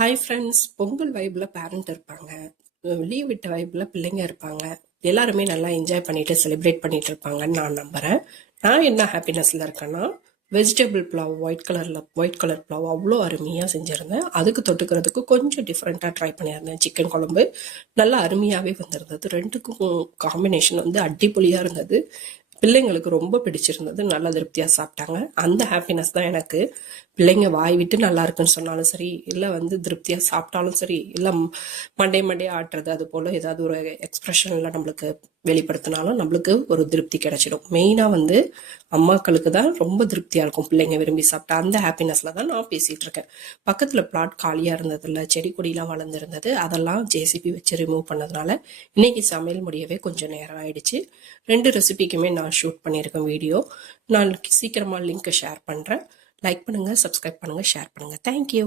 Hi friends, Pongal வைப்பில் parent இருப்பாங்க, leave விட்ட வைப்பில் பிள்ளைங்க இருப்பாங்க. எல்லாருமே நல்லா என்ஜாய் பண்ணிட்டு செலிப்ரேட் பண்ணிட்டு இருப்பாங்கன்னு நான் நம்புகிறேன். நான் என்ன ஹாப்பினஸில் இருக்கேன்னா, vegetable pulao white colour pulao அவ்வளோ அருமையாக செஞ்சுருந்தேன். அதுக்கு தொட்டுக்கிறதுக்கு கொஞ்சம் டிஃப்ரெண்ட்டாக ட்ரை பண்ணியிருந்தேன். சிக்கன் குழம்பு நல்லா அருமையாகவே வந்திருந்தது. ரெண்டுக்கும் காம்பினேஷன் வந்து அடிப்பொலியாக இருந்தது. பிள்ளைங்களுக்கு ரொம்ப பிடிச்சிருந்தது. நல்லா திருப்தியாக சாப்பிட்டாங்க. அந்த ஹாப்பினஸ் தான் எனக்கு. பிள்ளைங்க வாய் விட்டு நல்லா இருக்குன்னு சொன்னாலும் சரி, இல்லை வந்து திருப்தியாக சாப்பிட்டாலும் சரி, இல்லை மண்டே ஆட்டுறது, அது போல் ஏதாவது ஒரு எக்ஸ்ப்ரெஷனில் நம்மளுக்கு வெளிப்படுத்தினாலும் நம்மளுக்கு ஒரு திருப்தி கிடைச்சிடும். மெயினாக வந்து அம்மாக்களுக்கு தான் ரொம்ப திருப்தியாக இருக்கும் பிள்ளைங்க விரும்பி சாப்பிட்டா. அந்த ஹாப்பினஸில் தான் நான் பேசிகிட்டு இருக்கேன். பக்கத்தில் பிளாட் காலியாக இருந்ததில்ல, செடி கொடியெலாம் வளர்ந்துருந்தது. அதெல்லாம் ஜேசிபி வச்சு ரிமூவ் பண்ணதுனால இன்னைக்கு சமையல் முடியவே கொஞ்சம் நேரம் ஆயிடுச்சு. 2 ரெசிபிக்குமே நான் ஷூட் பண்ணியிருக்கேன் வீடியோ. நான் சீக்கிரமாக லிங்க்கை ஷேர் பண்ணுறேன். லைக் பண்ணுங்கள், சப்ஸ்கிரைப் பண்ணுங்கள், ஷேர் பண்ணுங்கள். தேங்க்யூ.